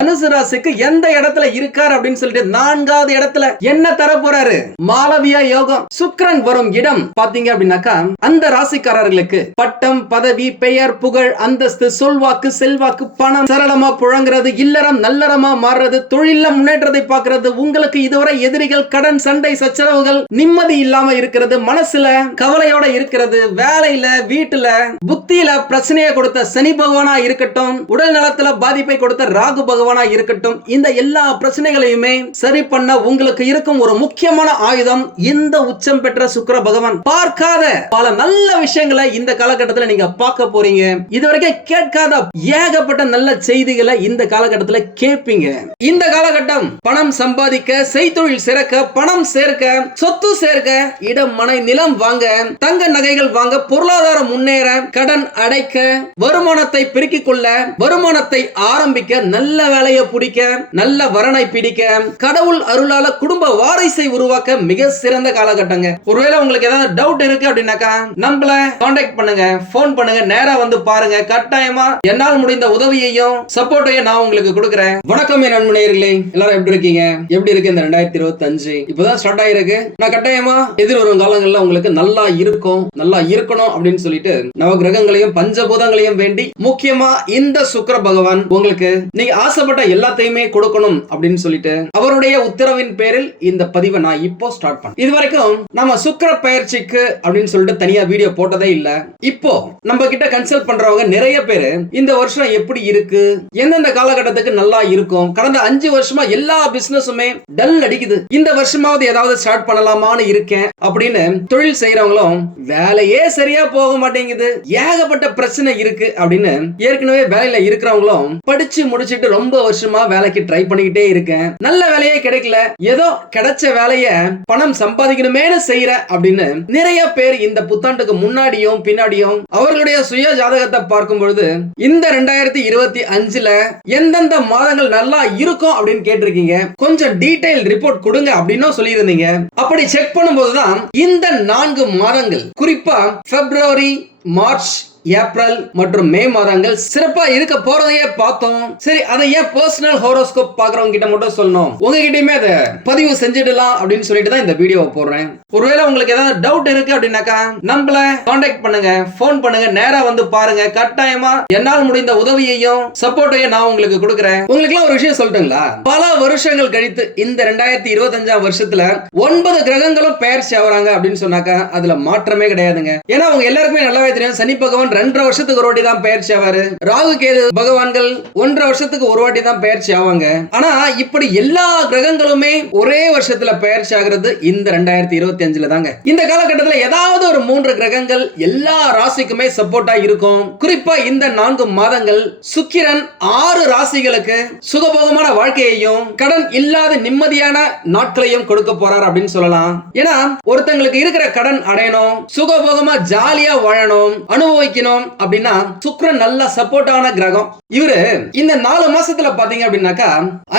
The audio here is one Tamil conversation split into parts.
தனுசு ராசிக்கு எந்த இடத்துல இருக்காரு அப்படின்னு சொல்லிட்டு நான்காவது இடத்துல என்ன தர போறாரு மாலவியா யோகம். சுக்கரன் வரும் இடம். பாத்தீங்க அப்படின்னாக்கா அந்த ராசிக்காரர்களுக்கு பட்டம் பதவி பெயர் புகழ் அந்தஸ்து சொல்வாக்கு செல்வாக்கு பணம் சரளமா புழங்குறது இல்லறம் நல்லறமா மாறுறது தொழில முன்னேற்றத்தை பாக்குறது உங்களுக்கு இதுவரை எதிரிகள் கடன் சண்டை சச்சரவுகள் நிம்மதி இல்லாம இருக்கிறது மனசுல கவலையோட இருக்கிறது வேலையில வீட்டுல புத்தியில பிரச்சனையை கொடுத்த சனி பகவானா இருக்கட்டும் உடல் நலத்துல பாதிப்பை கொடுத்த ராகு பகவான் இருக்கட்டும். இந்த எல்லா பிரச்சனைகளையுமே சரி பண்ண உங்களுக்கு இருக்கும் ஒரு முக்கியமான ஆயுதம் இந்த உச்சம் பெற்ற சுக்கர பகவான். பார்க்காத பல நல்ல விஷயங்களை இந்த காலகட்டத்தில் நீங்க பார்க்க போறீங்க. இதுவரைக்கும் கேட்காத ஏகப்பட்ட நல்ல செய்திகளை இந்த காலகட்டத்தில் கேட்பீங்க. இந்த காலகட்டம் பணம் சம்பாதிக்க செய்தொழில் சிறக்க பணம் சேர்க்க சொத்து சேர்க்க இடம் மனை நிலம் வாங்க தங்க நகைகள் வாங்க பொருளாதாரம் முன்னேற கடன் அடைக்க வருமானத்தை பெருக்கிக் கொள்ள வருமானத்தை ஆரம்பிக்க நல்ல வேலையை பிடிக்க நல்ல வரனை பிடிக்க கடவுள் அருளால குடும்ப வாரிசை உருவாக்க மிக சிறந்த காலகட்டங்க. ஒருவேளை உங்களுக்கு ஏதாவது டவுட் இருக்கு அப்படின்னாக்கா நம்மள கான்டாக்ட் பண்ணுங்க போன் பண்ணுங்க நேரா வந்து பாருங்க. கட்டாயமா என்னால் முடிந்த உதவியையும் சப்போர்ட்டையும் நான் உங்களுக்கு கொடுக்குறேன். வணக்கம் என் நண்பனேர்களே எல்லாரும் எப்படி இருக்கீங்க? எப்படி இருக்கு இந்த ரெண்டாயிரத்தி இருபத்தி அஞ்சு இப்பதான் ஸ்டார்ட் ஆயிருக்கு. நான் கட்டாயமா எதிர்வரும் காலங்கள்ல உங்களுக்கு நல்லா இருக்கும் நல்லா இருக்கணும் அப்படின்னு சொல்லிட்டு நவ கிரகங்களையும் பஞ்சபூதங்களையும் வேண்டி முக்கியமா இந்த சுக்கர பகவான் உங்களுக்கு நீங்க ஆசை சம்பந்தப்பட்ட எல்லாத்தையுமே கொடுக்கணும் அப்படின்னு சொல்லிட்டு அவருடைய உத்தரவின் பேரில் இந்த பதிவை நான் இப்போ ஸ்டார்ட் பண்ண இது வரைக்கும் நம்ம சுக்கர பயிற்சிக்கு அப்படின்னு சொல்லிட்டு தனியா வீடியோ போட்டதே இல்ல. இப்போ நம்ம கிட்ட கன்சல்ட் பண்றவங்க நிறைய பேர் இந்த வருஷம் எப்படி இருக்கு? எந்தெந்த காலகட்டத்துக்கு நல்லா இருக்கும்? கடந்த அஞ்சு வருஷமா எல்லா பிசினஸுமே டல் அடிக்குது. இந்த வருஷமாவது ஏதாவது ஸ்டார்ட் பண்ணலாமான்னு இருக்கேன் அப்படின்னு தொழில் செய்யறவங்களும் வேலையே சரியா போக மாட்டேங்குது. ஏகப்பட்ட பிரச்சனை இருக்கு. அப்படின்னு ஏற்கனவே வேலையில இருக்கிறவங்களும் படிச்சு முடிச்சிட்டு ரொம்ப வருஷமா வேலைக்கு ட்ரை பண்ணிக்கிட்டே இருக்கேன். நல்ல வேலையே கிடைக்கல. ஏதோ கிடைச்ச வேலைய பணம் சம்பாதிக்கணுமேனு செய்யற அப்படின்னு நிறைய பேர் இந்த புத்தாண்டுக்கு முன்னாடியும் பின்னாடியும் அவர்களுடைய சுய ஜாதகத்தை பார்க்கும் பொழுது இந்த ரெண்டாயிரத்தி இருபத்தி அஞ்சுல எந்தெந்த மாதங்கள் நல்லா இருக்கும் அப்படின்னு கேட்டிருக்கீங்க. கொஞ்சம் டீடைல் ரிப்போர்ட் கொடுங்க அப்படின்னு சொல்லியிருந்தீங்க. அப்படி செக் பண்ணும்போதுதான் இந்த நான்கு மாதங்கள் குறிப்பா பிப்ரவரி மார்ச் ஏப்ரல் மற்றும் மே மாதங்கள் சிறப்பா இருக்க போறதையே பார்த்தோம். சரி அதை ஏன் பர்சனல் ஹோரோஸ்கோப் பாக்குறவங்க கிட்ட மட்டும் சொல்லணும்? உங்ககிட்டயுமே அதை பதிவு செஞ்சிடலாம் அப்படின்னு சொல்லிட்டு தான் இந்த வீடியோவை போடுறேன். ஒருவேளை உங்களுக்கு ஏதாவது டவுட் இருக்கு அப்படின்னாக்கா நம்மள காண்டாக்ட் பண்ணுங்க ஃபோன் பண்ணுங்க நேரா வந்து பாருங்க. கட்டாயமா என்னால் முடிந்த உதவியையும் சப்போர்ட்டையும் நான் உங்களுக்கு கொடுக்குறேன். உங்களுக்கு எல்லாம் ஒரு விஷயம் சொல்லட்டுங்களா? பல வருஷங்கள் கழித்து இந்த ரெண்டாயிரத்தி இருபத்தஞ்சாம் வருஷத்துல ஒன்பது கிரகங்களும் பெயர்ச்சி ஆகுறாங்க அப்படின்னு சொன்னாக்கா அதுல மாற்றமே கிடையாதுங்க. ஏன்னா அவங்க எல்லாருக்குமே நல்லாவே தெரியும். சனி பகவான் ரெண்டரை வருஷத்துக்கு ஒரு வாட்டி தான் பயிற்சி ஆவாரு. ராகு கேது பகவான்கள் ஒன்றரை வருஷத்துக்கு ஒரு வாட்டி தான் பயிற்சி ஆவாங்க. ஆனா இப்படி எல்லா கிரகங்களுமே ஒரே வருஷத்துல பயிற்சி ஆகிறது இந்த ரெண்டாயிரத்தி இருபத்தி அஞ்சுல தாங்க. இந்த காலகட்டத்தில் ஏதாவது ஒரு மூன்று கிரகங்கள் எல்லா ராசிக்குமே சப்போர்ட்டா இருக்கும். குறிப்பா இந்த நான்கு மாதங்கள் சுக்கிரன் ஆறு ராசிகளுக்கு சுகபோகமான வாழ்க்கையையும் கடன் இல்லாத நிம்மதியான நாட்களையும் கொடுக்க போறார் அப்படின்னு சொல்லலாம். ஏன்னா ஒருத்தங்களுக்கு இருக்கிற கடன் அடையணும் சுகபோகமா ஜாலியா வாழணும் அனுபவிக்கணும் அப்படின்னா சுக்ரன் நல்ல சப்போர்ட்டான கிரகம். இவரு இந்த நாலு மாசத்துல பாத்தீங்க அப்படின்னாக்கா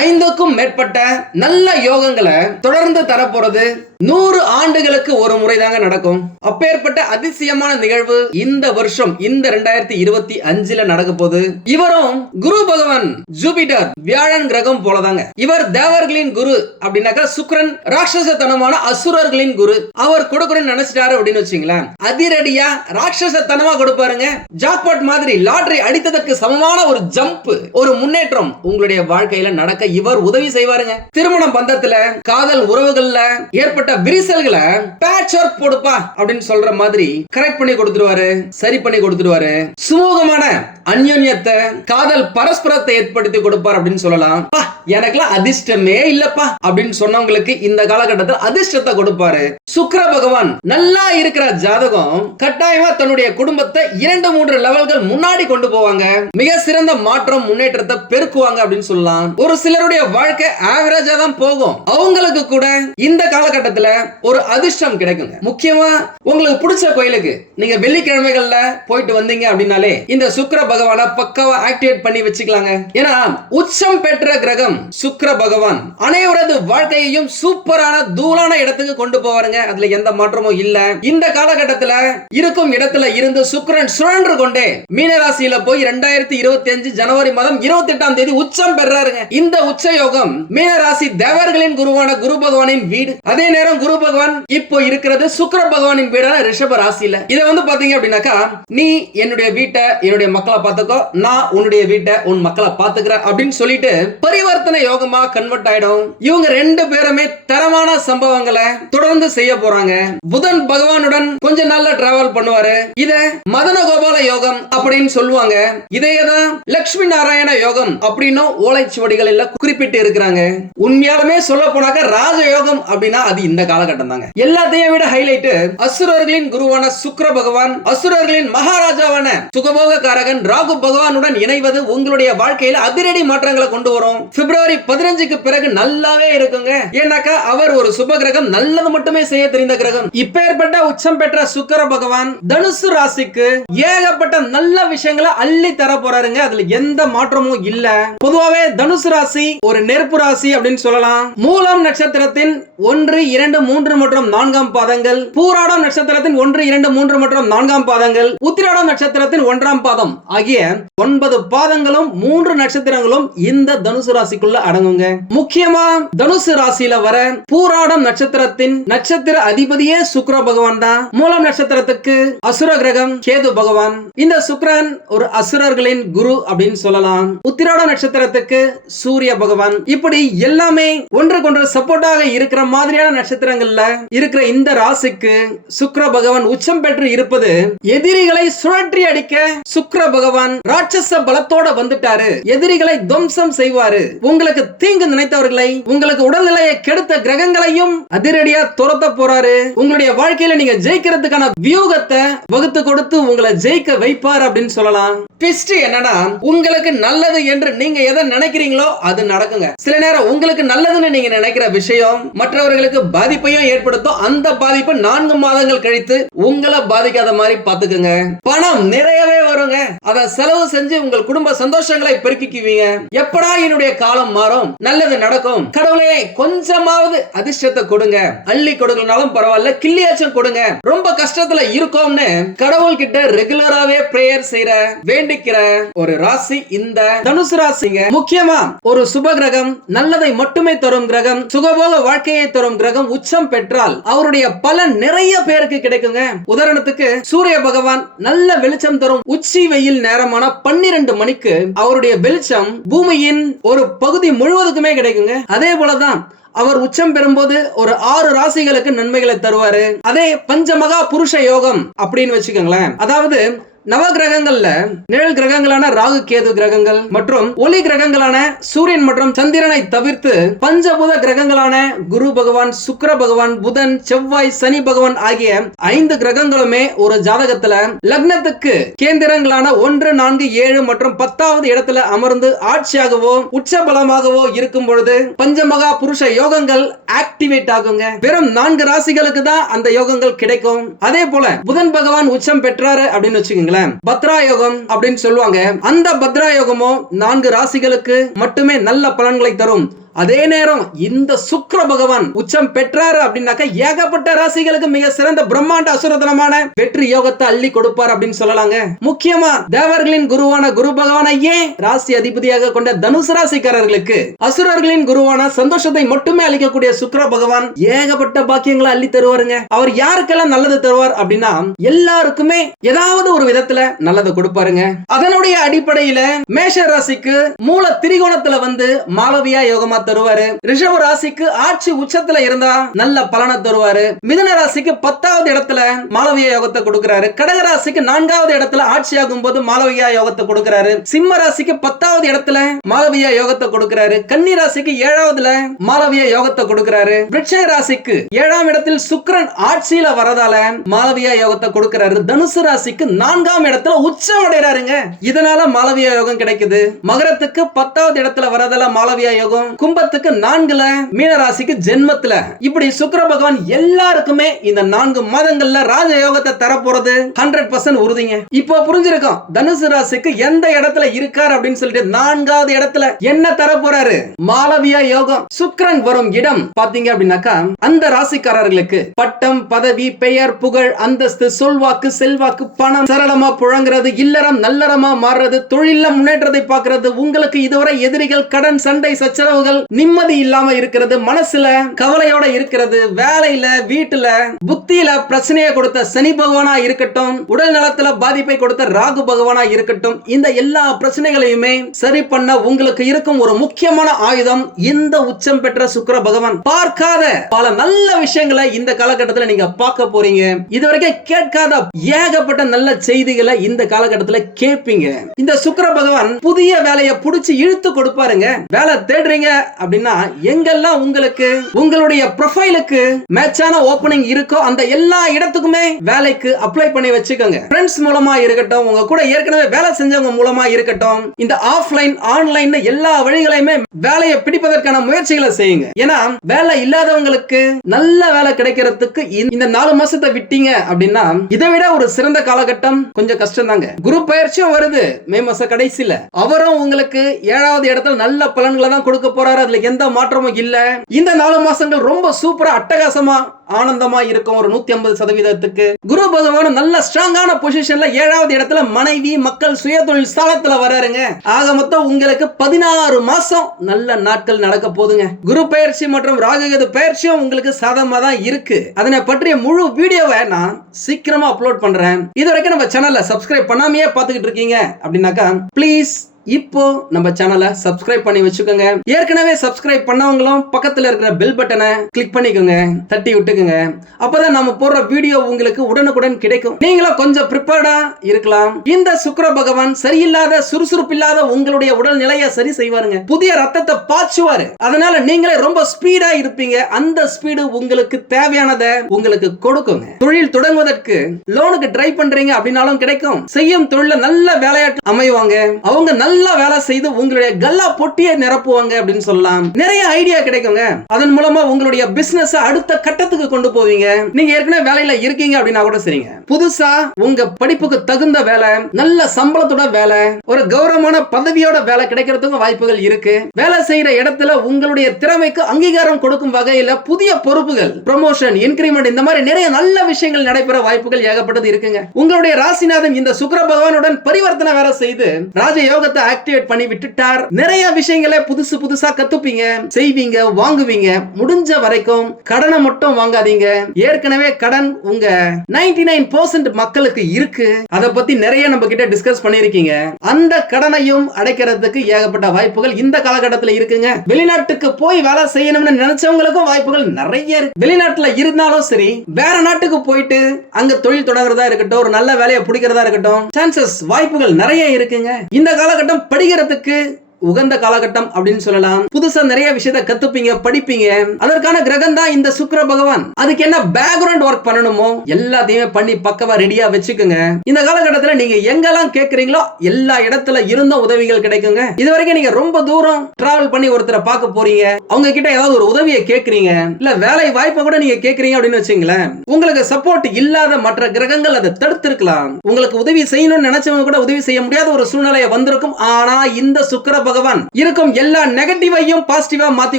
ஐந்துக்கும் மேற்பட்ட நல்ல யோகங்களை தொடர்ந்து தரப்போறது நூறு ஆண்டுகளுக்கு ஒரு முறை தாங்க நடக்கும். அப்பேற்பட்ட அதிசயமான நிகழ்வு இந்த வருஷம் இந்த ரெண்டாயிரத்தி இருபத்தி அஞ்சுல நடக்க போகுது. இவரும் குரு பகவான் ஜூபிட்டர் வியாழன் கிரகம் போலதாங்க. இவர் தேவர்களின் குரு அப்படின்னாக்கா சுக்ரன் ராட்சசத்தனமான அசுரர்களின் குரு. அவர் கொடுக்கணும்னு நினைச்சிட்டாரு அப்படின்னு வச்சுங்களேன். அதிரடியா ராட்சசத்தனமா கொடுப்பாருங்க. ஜாக்பாட் மாதிரி லாட்டரி அடித்ததற்கு சமமான ஒரு ஜம்ப் ஒரு முன்னேற்றம் உங்களுடைய வாழ்க்கையில நடக்க இவர் உதவி செய்வாருங்க. திருமணம் பந்தத்துல காதல் உறவுகள்ல ஏற்பட்ட விரிசல்களை பேட்ச் ஒர்க் போடுப்பா அப்படின்னு சொல்ற மாதிரி கரெக்ட் பண்ணி கொடுத்துருவாரு சரி பண்ணி கொடுத்துருவாரு சுமூகமான அந்யோன்யத்தை காதல் பரஸ்பரத்தை ஏற்படுத்தி கொடுப்பார் அப்படின்னு சொல்லலாம். எனக்குலாம் அதிர்ஷ்டமே இல்லப்பா அப்படின்னு சொன்னவங்களுக்கு இந்த காலகட்டத்தில் அதிர்ஷ்டத்தை கொடுப்பாரு. சுக்கர பகவான் நல்லா இருக்கிற ஜாதகம் கட்டாயமா தன்னுடைய குடும்பத்தை இரண்டு மூன்று லெவல்கள் முன்னாடி கொண்டு போவாங்க. மிக சிறந்த மாற்றம் முன்னேற்றத்தை பெருக்குவாங்க அப்படின்னு சொல்லலாம். ஒரு சிலருடைய வாழ்க்கை ஆவரேஜா தான் போகும். அவங்களுக்கு கூட இந்த காலகட்டத்துல ஒரு அதிர்ஷ்டம் கிடைக்குங்க. முக்கியமா உங்களுக்கு பிடிச்ச கோயிலுக்கு நீங்க வெள்ளிக்கிழமைகள்ல போயிட்டு வந்தீங்க அப்படின்னாலே இந்த சுக்கர பகவானை பக்காவா ஆக்டிவேட் பண்ணி வச்சுக்கலாங்க. ஏன்னா உச்சம் பெற்ற கிரகம் சுக்கர பகவான் அனைவரது வாழ்க்கையையும் சூப்பரான தூளான இடத்துக்கு கொண்டு போவாருங்க. அதுல எந்த மாற்றமும் இல்ல. இந்த காலகட்டத்துல இருக்கும் இடத்துல இருந்து சுக்கரன் சுழன்று கொண்டே மீனராசியில போய் ரெண்டாயிரத்தி இருபத்தி அஞ்சு ஜனவரி மாதம் இருபத்தி எட்டாம் தேதி உச்சம் பெறாருங்க. இந்த உச்ச யோகம் மீனராசி தேவர்களின் குருவான குரு பகவானின் வீடு. அதே நேரம் குரு பகவான் இப்போ இருக்கிறது சுக்கர பகவானின் வீடான ரிஷப ராசியில. இதை வந்து பாத்தீங்க அப்படின்னாக்கா நீ என்னுடைய வீட்டை என்னுடைய மக்களை பார்த்துக்கோ நான் உன்னுடைய வீட்டை உன் மக்களை பார்த்துக்கிறேன் அப்படின்னு சொல்லிட்டு பரிவர்த்தனை யோகமா கன்வெர்ட் ஆயிடும். இவங்க ரெண்டு பேருமே தரமான சம்பவங்களை தொடர்ந்து செய்ய போறாங்க. புதன் பகவானுடன் கொஞ்ச நாள்ல டிராவல் பண்ணுவாரு. இத மதன கோபால யோகம் அப்படின்னு சொல்லுவாங்க. இதையதான் லட்சுமி நாராயண யோகம் அப்படின்னு ஓலைச்சுவடிகள் குறிப்பிட்டு இருக்கிறாங்க. உண்மையாலுமே சொல்ல போனாக்க ராஜ யோகம் அப்படின்னா அது இந்த காலகட்டம் தாங்க. எல்லாத்தையும் விட ஹைலைட் அசுரர்களின் குருவான சுக்கிர பகவான் அசுரர்களின் மகாராஜாவான சுகபோக காரகன் ராகு பகவானுடன் இணைவது உங்களுடைய வாழ்க்கையில அதிரடி மாற்றங்களை கொண்டு வரும். பிப்ரவரி பதினஞ்சுக்கு பிறகு நல்லாவே இருக்குங்க. ஏன்னாக்கா அவர் ஒரு சுப கிரகம் நல்லது மட்டுமே செய்ய தெரிந்த கிரகம். இப்பேற்பட்ட உச்சம் பெற்ற சுக்கர பகவான் தனுசு ராசிக்கு ஏகப்பட்ட நல்ல விஷயங்களை அள்ளி தர போறாருங்க. அதுல எந்த மாற்றமும் இல்ல. பொதுவாவே தனுசு ராசி ஒரு நெருப்பு ராசி அப்படின்னு சொல்லலாம். மூலம் நட்சத்திரத்தின் ஒன்று இரண்டு மூன்று மற்றும் நான்காம் பாதங்கள். பூராடம் நட்சத்திரத்தின் ஒன்று இரண்டு மூன்று மற்றும் நான்காம் பாதங்கள். உத்திராடம் நட்சத்திரத்தின் ஒன்றாம் பாதம் ஆகிய ஒன்பது பாதங்களும் மூன்று நட்சத்திரங்களும் இந்த தனுசு ராசிக்குள்ள அடங்குங்க. முக்கியமா தனுசு ராசியில வர பூராடம் நட்சத்திரத்தின் நட்சத்திர அதிபதியே சுக்கிர பகவான் தான். மூலம் நட்சத்திரத்துக்கு அசுர கிரகம் கேது பகவான். இந்த சுக்கிரன் ஒரு அசுரர்களின் குரு அப்படின்னு சொல்லலாம். உத்திராட நட்சத்திரத்துக்கு சூரிய பகவான். இப்படி எல்லாமே ஒன்றுக்கொன்று சப்போர்ட்டாக இருக்கிற மாதிரியான நட்சத்திரங்கள்ல இருக்கிற இந்த ராசிக்கு சுக்கிர பகவான் உச்சம் பெற்று இருப்பது எதிரிகளை சுழற்றி அடிக்க சுக்கிர பகவான் ராட்சச பலத்தோட வந்துட்டாரு. எதிரிகளை துவம்சம் செய்வாரு. உங்களுக்கு தீங்கு நினைத்தவர்களை உங்களுக்கு உடல்நிலையை கெடுத்த கிரகங்களையும் அதிரடியா துரத்த போறாரு. உங்களுடைய வாழ்க்கையில நீங்க ஜெயிக்கிறதுக்கான வியூகத்தை வகுத்து கொடுத்து உங்களை ஜெயிக்க வைப்பார் அப்படின்னு சொல்லலாம். ட்விஸ்ட் என்னன்னா உங்களுக்கு நல்லது என்று நீங்க எதை நினைக்கிறீங்களோ அது நடக்குங்க. சில நேரம் உங்களுக்கு நல்லதுன்னு நீங்க நினைக்கிற விஷயம் மற்றவர்களுக்கு பாதிப்பையும் ஏற்படுத்தும். அந்த பாதிப்பு நான்கு மாதங்கள் கழித்து உங்களை பாதிக்காத மாதிரி பாத்துக்குங்க பணம் நிறையவே வருங்க. அதை செலவு செஞ்சு உங்கள் குடும்ப சந்தோஷங்களை பெருக்கிக்குவீங்க. எப்படா என்னுடைய காலம் காலம் மாறும் நல்லது நடக்கும். கடவுளே கொஞ்சமாவது அதிர்ஷ்டத்தை கொடுங்க. அள்ளி கொடுக்கலனாலும் பரவாயில்ல கிள்ளியாச்சும் கொடுங்க. ரொம்ப கஷ்டத்துல இருக்கோம்னு கடவுள் கிட்ட ரெகுலராவே பிரேயர் செய்யற வேண்டிக்கிற ஒரு ராசி இந்த தனுசு ராசிங்க. முக்கியமா ஒரு சுப கிரகம் நல்லதை மட்டுமே தரும் கிரகம் சுகபோக வாழ்க்கையை தரும் கிரகம் உச்சம் பெற்றால் அவருடைய பலன் நிறைய பேருக்கு கிடைக்குங்க. உதாரணத்துக்கு சூரிய பகவான் நல்ல வெளிச்சம் தரும் உச்சி வெயில் நேரமான பன்னிரண்டு மணிக்கு அவருடைய வெளிச்சம் பூமியின் ஒரு பகுதி முழுவதுக்குமே கிடைக்குங்க. அதே போலதான் அவர் உச்சம் பெறும்போது ஒரு ஆறு ராசிகளுக்கு நன்மைகளை தருவாரு. அதே பஞ்சமகா புருஷ யோகம் அப்படின்னு வச்சுக்கோங்களேன். அதாவது நவ கிரகங்கள்ல நிழல் கிரகங்களான ராகு கேது கிரகங்கள் மற்றும் ஒளி கிரகங்களான சூரியன் மற்றும் சந்திரனை தவிர்த்து பஞ்சபூத கிரகங்களான குரு பகவான் சுக்கர பகவான் புதன் செவ்வாய் சனி பகவான் ஆகிய ஐந்து கிரகங்களுமே ஒரு ஜாதகத்துல லக்னத்துக்கு கேந்திரங்களான ஒன்று நான்கு ஏழு மற்றும் பத்தாவது இடத்துல அமர்ந்து ஆட்சியாகவோ உச்ச பலமாகவோ இருக்கும் பொழுது பஞ்சமகா புருஷ யோகங்கள் ஆக்டிவேட் ஆகுங்க. வெறும் நான்கு ராசிகளுக்கு தான் அந்த யோகங்கள் கிடைக்கும். அதே போல புதன் பகவான் உச்சம் பெற்றாரு அப்படின்னு வச்சுக்கோங்க. வச்சுக்கோங்களேன் பத்ரா யோகம் அப்படின்னு சொல்லுவாங்க. அந்த பத்ராயோகமோ நான்கு ராசிகளுக்கு மட்டுமே நல்ல பலன்களை தரும். அதே நேரம் இந்த சுக்ர பகவான் உச்சம் பெற்றாரு அப்படின்னாக்க ஏகப்பட்ட ராசிகளுக்கு மிக சிறந்த பிரம்மாண்ட அசுரதனமான வெற்றி யோகத்தை அள்ளி கொடுப்பார் அப்படின்னு சொல்லலாங்க. முக்கியமா தேவர்களின் குருவான குரு பகவானையே ராசி அதிபதியாக கொண்ட தனுசு ராசிக்காரர்களுக்கு அசுரர்களின் குருவான சந்தோஷத்தை மட்டுமே அளிக்கக்கூடிய சுக்ர பகவான் ஏகப்பட்ட பாக்கியங்களை அள்ளி தருவாருங்க. அவர் யாருக்கெல்லாம் நல்லது தருவார் அப்படின்னா எல்லாருக்குமே ஏதாவது ஒரு விதத்துல நல்லது கொடுப்பாருங்க. அதனுடைய அடிப்படையில மேஷ ராசிக்கு மூல திரிகோணத்துல வந்து மாளவியா யோகமா தருவாரு. ரிஷப ராசிக்கு ஆட்சி உச்சத்துல இருந்தா நல்ல பலனை தருவாரு. மிதன ராசிக்கு பத்தாவது இடத்துல மாளவிய யோகத்தை கொடுக்கிறாரு. கடக ராசிக்கு நான்காவது இடத்துல ஆட்சி ஆகும் போது மாளவியா யோகத்தை கொடுக்கிறாரு. சிம்ம ராசிக்கு பத்தாவது இடத்துல மாளவியா யோகத்தை கொடுக்கிறாரு. கன்னி ராசிக்கு ஏழாவதுல மாளவிய யோகத்தை கொடுக்கிறாரு. விருட்சக ராசிக்கு ஏழாம் இடத்தில் சுக்கிரன் ஆட்சியில வரதால மாளவியா யோகத்தை கொடுக்கிறாரு. தனுசு ராசிக்கு நான்காம் இடத்துல உச்சம் அடைறாருங்க இதனால மாளவியா யோகம் கிடைக்குது. மகரத்துக்கு பத்தாவது இடத்துல வரதால மாளவியா யோகம் கும்பத்துக்கு நான்குல மீனராசிக்கு ஜென்மத்துல. இப்படி சுக்கர பகவான் எல்லாருக்குமே இந்த நான்கு மாதங்கள்ல ராஜயோகத்தை தரப்போறது ஹண்ட்ரட் பர்சன்ட் உறுதிங்க. இப்போ புரிஞ்சிருக்கும் தனுசு ராசிக்கு எந்த இடத்துல இருக்காரு அப்படின்னு சொல்லிட்டு நான்காவது இடத்துல என்ன தர போறாரு மாளவியா யோகம். சுக்கரன் வரும் இடம் பாத்தீங்க அப்படின்னாக்கா அந்த ராசிக்காரர்களுக்கு பட்டம் பதவி பெயர் புகழ் அந்தஸ்து சொல்வாக்கு செல்வாக்கு பணம் சரளமா புழங்குறது இல்லறம் நல்லறமா மாறுறது தொழில முன்னேற்றத்தை பார்க்கிறது உங்களுக்கு இதுவரை எதிரிகள் கடன் சண்டை சச்சரவுகள் நிம்மதி இல்லாம இருக்கிறது மனசுல கவலையோட இருக்கிறது வேலையில வீட்டுல புத்தியில பிரச்சனையை கொடுத்த சனி பகவானா இருக்கட்டும் உடல் நலத்துல பாதிப்பை கொடுத்த ராகு பகவானா இருக்கட்டும் இந்த எல்லா பிரச்சனைகளையுமே சரி பண்ண உங்களுக்கு இருக்கும் ஒரு முக்கியமான ஆயுதம் இந்த உச்சம் பெற்ற சுக்கர பகவான். பார்க்காத பல நல்ல விஷயங்களை இந்த காலகட்டத்தில் நீங்க பார்க்க போறீங்க. இதுவரைக்கும் கேட்காத ஏகப்பட்ட நல்ல செய்திகளை இந்த காலகட்டத்தில் கேட்பீங்க. இந்த சுக்கர பகவான் புதிய வேலையை புடிச்சு இழுத்து கொடுப்பாருங்க. வேலை தேடுறீங்க அப்படின்னா எங்கெல்லாம் உங்களுக்கு உங்களுடைய ப்ரொஃபைலுக்கு மேட்சான ஓப்பனிங் இருக்கோ அந்த எல்லா இடத்துக்குமே வேலைக்கு அப்ளை பண்ணி வச்சுக்கோங்க. ஃப்ரெண்ட்ஸ் மூலமா இருக்கட்டும் உங்க கூட ஏற்கனவே வேலை செஞ்சவங்க மூலமா இருக்கட்டும் இந்த ஆஃப்லைன் ஆன்லைன் எல்லா வழிகளையுமே வேலையை பிடிப்பதற்கான முயற்சிகளை செய்யுங்க. ஏன்னா வேலை இல்லாதவங்களுக்கு நல்ல வேலை கிடைக்கிறதுக்கு இந்த- நாலு மாசத்தை விட்டீங்க அப்படின்னா இதை விட ஒரு சிறந்த காலகட்டம் கொஞ்சம் கஷ்டம் தாங்க குரு பயிற்சியும் வருது மே மாச கடைசியில. அவரும் உங்களுக்கு ஏழாவது இடத்துல நல்ல பலன்களை தான் கொடுக்க போறாரு. அதுல எந்த மாற்றமும் இல்ல. இந்த நாலு மாசங்கள் ரொம்ப சூப்பரா அட்டகாசமா ஆனந்தமா இருக்கும் ஒரு நூத்தி ஐம்பது சதவீதத்துக்கு. குரு பகவான் நல்ல ஸ்ட்ராங்கான பொசிஷன்ல ஏழாவது இடத்துல மனைவி மக்கள் சுயதொழில் ஸ்தானத்துல வராருங்க. ஆக மொத்தம் உங்களுக்கு பதினாறு மாசம் நல்ல நாட்கள் நடக்க போதுங்க. குரு பயிற்சி மற்றும் ராககது பயிற்சியும் உங்களுக்கு சாதமா தான் இருக்கு. அதனை பற்றிய முழு வீடியோவை நான் சீக்கிரமா அப்லோட் பண்றேன். இது வரைக்கும் நம்ம சேனல்ல சப்ஸ்கிரைப் பண்ணாமையே பாத்துக்கிட்டு இருக்கீங்க. அப்படின்னாக்கா ப்ளீஸ் இப்போ நம்ம சேனலை சப்ஸ்கிரைப் பண்ணி வச்சுக்கோங்க. ஏற்கனவே சப்ஸ்கிரைப் பண்ணவங்களும் பக்கத்துல இருக்கிற பெல் பட்டனை கிளிக் பண்ணிக்கோங்க. தட்டி விட்டுக்கோங்க. அப்பதான் நம்ம போடுற வீடியோ உங்களுக்கு உடனுக்குடன் கிடைக்கும். நீங்களும் கொஞ்சம் ப்ரிப்பேர்டா இருக்கலாம். இந்த சுக்கர பகவான் சரியில்லாத சுறுசுறுப்பு இல்லாத உங்களுடைய உடல் நிலையை சரி செய்வாருங்க. புதிய ரத்தத்தை பாய்ச்சுவாரு. அதனால நீங்களே ரொம்ப ஸ்பீடா இருப்பீங்க. அந்த ஸ்பீடு உங்களுக்கு தேவையானதை உங்களுக்கு கொடுக்குங்க. தொழில் தொடங்குவதற்கு லோனுக்கு ட்ரை பண்றீங்க அப்படின்னாலும் கிடைக்கும். செய்யும் தொழில நல்ல வேலையாட்டு அமைவாங்க. அவங்க நல்ல வேலை செய்து உங்களுடைய கல்லா பொட்டியை நிரப்புவாங்க அப்படின்னு சொல்லலாம். நிறைய ஐடியா கிடைக்குங்க. அதன் மூலமா உங்களுடைய பிசினஸ் அடுத்த கட்டத்துக்கு கொண்டு போவீங்க. நீங்க ஏற்கனவே வேலையில இருக்கீங்க அப்படின்னா கூட சரிங்க. புதுசா உங்க படிப்புக்கு தகுந்த வேலை நல்ல சம்பளத்தோட வேலை ஒரு கௌரவமான பதவியோட வேலை கிடைக்கிறதுக்கும் வாய்ப்புகள் இருக்கு. வேலை செய்யற இடத்துல உங்களுடைய திறமைக்கு அங்கீகாரம் கொடுக்கும் வகையில புதிய பொறுப்புகள் ப்ரொமோஷன் இன்கிரிமெண்ட் இந்த மாதிரி நிறைய நல்ல விஷயங்கள் நடைபெற வாய்ப்புகள் ஏகப்பட்டது இருக்குங்க. உங்களுடைய ராசிநாதன் இந்த சுக்கர பகவானுடன் பரிவர்த்தனை வேலை செய்து ராஜ யோகத்தை ஆக்டிவேட் பண்ணி விட்டுட்டார். நிறைய விஷயங்களை புதுசு புதுசா கத்துப்பீங்க செய்வீங்க வாங்குவீங்க. முடிஞ்ச வரைக்கும் கடனை மட்டும் வாங்காதீங்க. ஏற்கனவே கடன் உங்க 99% மக்களுக்கு இருக்கு. அதை பத்தி நிறைய நம்ம கிட்ட டிஸ்கஸ் பண்ணிருக்கீங்க அந்த கடனையும் அடைக்கிறதுக்கு ஏகப்பட்ட வாய்ப்புகள் இந்த காலகட்டத்தில் இருக்குங்க. வெளிநாட்டுக்கு போய் வேலை செய்யணும்னு நினைச்சவங்களுக்கும் வாய்ப்புகள் நிறைய இருக்கு. வெளிநாட்டுல இருந்தாலும் சரி வேற நாட்டுக்கு போயிட்டு அங்க தொழில் தொடங்குறதா இருக்கட்டும் ஒரு நல்ல வேலையை பிடிக்கிறதா இருக்கட்டும் சான்சஸ் வாய்ப்புகள் நிறைய இருக்குங்க. இந்த காலகட்டம் படிக்கிறதுக்கு உகந்த காலகட்டம் அப்படின்னு சொல்லலாம். புதுசா நிறைய விஷயத்த கத்துப்பீங்க படிப்பீங்க. அதற்கான கிரகம் தான் இந்த சுக்கர பகவான். அதுக்கு என்ன பேக்ரவுண்ட் ஒர்க் பண்ணணுமோ எல்லாத்தையுமே பண்ணி பக்கவா ரெடியா வச்சுக்கோங்க. இந்த காலகட்டத்துல நீங்க எங்கெல்லாம் கேக்குறீங்களோ எல்லா இடத்துல இருந்த உதவிகள் கிடைக்குங்க. இது வரைக்கும் நீங்க ரொம்ப தூரம் டிராவல் பண்ணி ஒருத்தரை பார்க்க போறீங்க. அவங்க கிட்ட ஏதாவது ஒரு உதவியை கேக்குறீங்க. இல்ல வேலை வாய்ப்பை கூட நீங்க கேக்குறீங்க அப்படின்னு வச்சுங்களேன் உங்களுக்கு சப்போர்ட் இல்லாத மற்ற கிரகங்கள் அதை தடுத்திருக்கலாம். உங்களுக்கு உதவி செய்யணும்னு நினைச்சவங்க கூட உதவி செய்ய முடியாத ஒரு சூழ்நிலையை வந்திருக்கும். ஆனா இந்த சுக்கர பகவான். இருக்கும் எல்லா நெகட்டிவையும் பாசிட்டிவா மாத்தி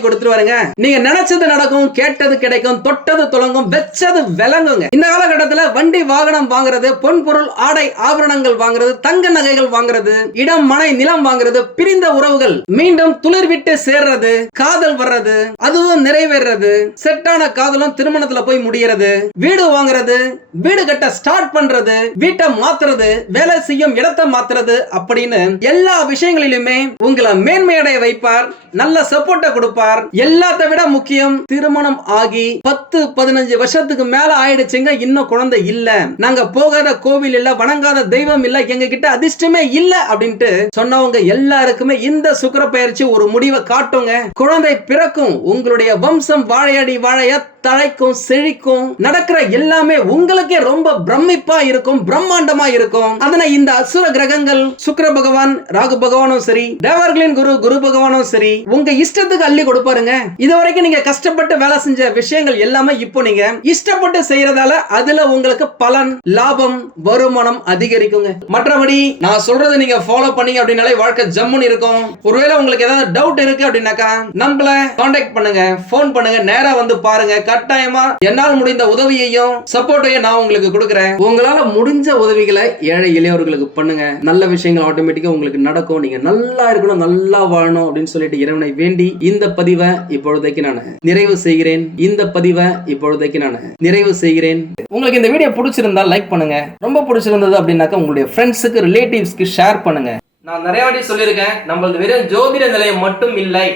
கொடுத்துருவாருங்க நீங்க நினைச்சது நடக்கும் கேட்டது கிடைக்கும் தொட்டது தொடங்கும் வெச்சது விளங்குங்க. இந்த காலகட்டத்துல வண்டி வாகனம் வாங்குறது பொன் பொருள் ஆடை ஆபரணங்கள் வாங்குறது தங்க நகைகள் வாங்குறது இடம் மனை நிலம் வாங்குறது பிரிந்த உறவுகள் மீண்டும் துளிர் விட்டு சேர்றது காதல் வர்றது அதுவும் நிறைவேறது செட்டான காதலும் திருமணத்துல போய் முடியறது வீடு வாங்குறது வீடு கட்ட ஸ்டார்ட் பண்றது வீட்டை மாத்துறது வேலை செய்யும் இடத்தை மாத்துறது அப்படின்னு எல்லா விஷயங்களிலுமே உங்களை மேன்மையடைய வைப்பார் நல்ல சப்போர்ட்டை கொடுப்பார். எல்லாத்த விட முக்கியம் திருமணம் ஆகி பத்து பதினஞ்சு வருஷத்துக்கு மேல ஆயிடுச்சுங்க இன்னும் குழந்தை இல்ல. நாங்க போகாத கோவில் இல்ல வணங்காத தெய்வம் இல்ல எங்க கிட்ட அதிர்ஷ்டமே இல்ல அப்படின்ட்டு சொன்னவங்க எல்லாருக்குமே இந்த சுக்கர பயிற்சி ஒரு முடிவை காட்டுங்க. குழந்தை பிறக்கும் உங்களுடைய வம்சம் வாழையடி வாழைய தழைக்கும் செழிக்கும். நடக்கிற எல்லாமே உங்களுக்கே ரொம்ப பிரமிப்பா இருக்கும் பிரம்மாண்டமா இருக்கும். அதனை இந்த அசுர கிரகங்கள் சுக்கர பகவான் ராகு பகவானும் சரி தேவர் தேவர்களின் குரு குரு பகவானும் சரி உங்க இஷ்டத்துக்கு அள்ளி கொடுப்பாருங்க. இது வரைக்கும் நீங்க கஷ்டப்பட்டு வேலை செஞ்ச விஷயங்கள் எல்லாமே இப்போ நீங்க இஷ்டப்பட்டு செய்யறதால அதுல உங்களுக்கு பலன் லாபம் வருமானம் அதிகரிக்குங்க. மற்றபடி நான் சொல்றதை நீங்க ஃபாலோ பண்ணீங்க அப்படின்னாலே வாழ்க்கை ஜம்முன்னு இருக்கும். ஒருவேளை உங்களுக்கு ஏதாவது டவுட் இருக்கு அப்படின்னாக்கா நம்மள காண்டாக்ட் பண்ணுங்க ஃபோன் பண்ணுங்க நேரா வந்து பாருங்க. கட்டாயமா என்னால் முடிந்த உதவியையும் சப்போர்ட்டையும் நான் உங்களுக்கு கொடுக்குறேன். உங்களால முடிஞ்ச உதவிகளை ஏழை எளியவர்களுக்கு பண்ணுங்க. நல்ல விஷயங்கள் ஆட்டோமேட்டிக்கா உங்களுக்கு நடக்கும். நீங்க நல்லா இருக்கணும். நல்லா வாழணும் அப்படின்னு சொல்லிட்டு இறைவனை வேண்டி இந்த பதிவை இப்பொழுதைக்கு நான் நிறைவு செய்கிறேன். இந்த பதிவை இப்பொழுதைக்கு நான் நிறைவு செய்கிறேன். உங்களுக்கு இந்த வீடியோ பிடிச்சிருந்தா லைக் பண்ணுங்க. ரொம்ப பிடிச்சிருந்தது அப்படின்னாக்கா உங்களுடைய ஃப்ரெண்ட்ஸுக்கு ரிலேட்டிவ்ஸ்க்கு ஷேர் பண்ணுங்க. நான் நிறைய வாட்டி சொல்லியிருக்கேன் நம்மளது வெறும் ஜோதிட நிலையம் மட்டும் இல்லை.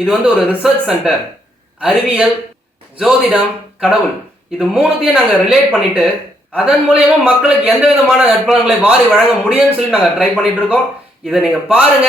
இது வந்து ஒரு ரிசர்ச் சென்டர் அறிவியல் ஜோதிடம் கடவுள். இது மூணுத்தையும் நாங்கள் ரிலேட் பண்ணிட்டு அதன் மூலயமா மக்களுக்கு எந்த விதமான நட்பலன்களை வாரி வழங்க முடியும்னு சொல்லி நாங்கள் ட்ரை பண்ணிட்டு இருக்கோம். இதை நீங்கள் பாருங்க.